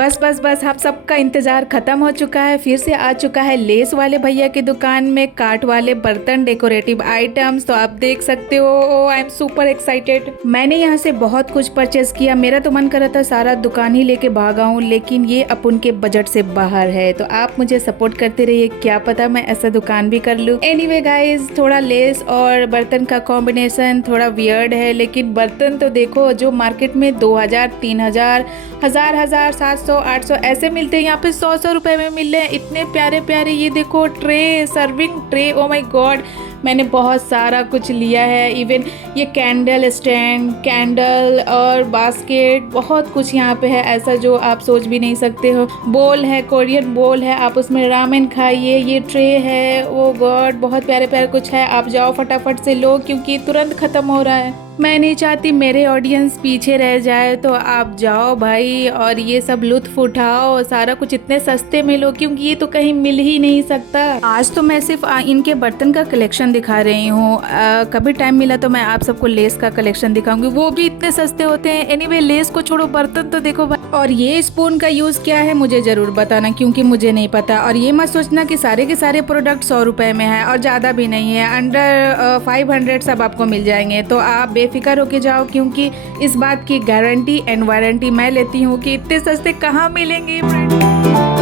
बस बस बस आप सबका इंतजार खत्म हो चुका है। फिर से आ चुका है लेस वाले भैया की दुकान में काट वाले बर्तन, डेकोरेटिव आइटम्स। तो आप देख सकते हो, आई एम सुपर एक्साइटेड। मैंने यहाँ से बहुत कुछ परचेस किया। मेरा तो मन कर रहा था सारा दुकान ही लेके भागा हूँ, लेकिन ये अपन के बजट से बाहर है। तो आप मुझे सपोर्ट करते रहिए, क्या पता मैं ऐसा दुकान भी कर लूँ। एनीवे गाइज, थोड़ा लेस और बर्तन का कॉम्बिनेशन थोड़ा वियर्ड है, लेकिन बर्तन तो देखो जो मार्केट में 2000, 3000, 1000, 700, 800 ऐसे मिलते हैं, यहाँ पे 100 रुपए में मिल रहे हैं। इतने प्यारे प्यारे, ये देखो tray, serving tray, oh my God. मैंने बहुत सारा कुछ लिया है। इवन ये कैंडल स्टैंड, कैंडल और बास्केट, बहुत कुछ यहाँ पे है ऐसा जो आप सोच भी नहीं सकते हो। बोल है, कोरियन बोल है, आप उसमें रामेन खाइए। ये ट्रे है, ओ गॉड, बहुत प्यारे प्यारे कुछ है। आप जाओ फटाफट से लो, क्योंकि तुरंत ख़त्म हो रहा है। मैं नहीं चाहती मेरे ऑडियंस पीछे रह जाए, तो आप जाओ भाई और ये सब लुत्फ उठाओ। सारा कुछ इतने सस्ते में लो, क्योंकि ये तो कहीं मिल ही नहीं सकता। आज तो मैं सिर्फ इनके बर्तन का कलेक्शन दिखा रही हूँ। कभी टाइम मिला तो मैं आप सबको लेस का कलेक्शन दिखाऊंगी, वो भी इतने सस्ते होते हैं। एनीवे, लेस को छोड़ो, बर्तन तो देखो भाई। और ये स्पून का यूज क्या है मुझे जरूर बताना, क्योंकि मुझे नहीं पता। और ये मत सोचना कि सारे के सारे प्रोडक्ट 100 रुपए में है, और ज्यादा भी नहीं है। अंडर 500 सब आपको मिल जाएंगे। तो आप बेफिक्र होके जाओ, क्योंकि इस बात की गारंटी एंड वारंटी मैं लेती हूँ कि इतने सस्ते कहाँ मिलेंगे फ्रेंड।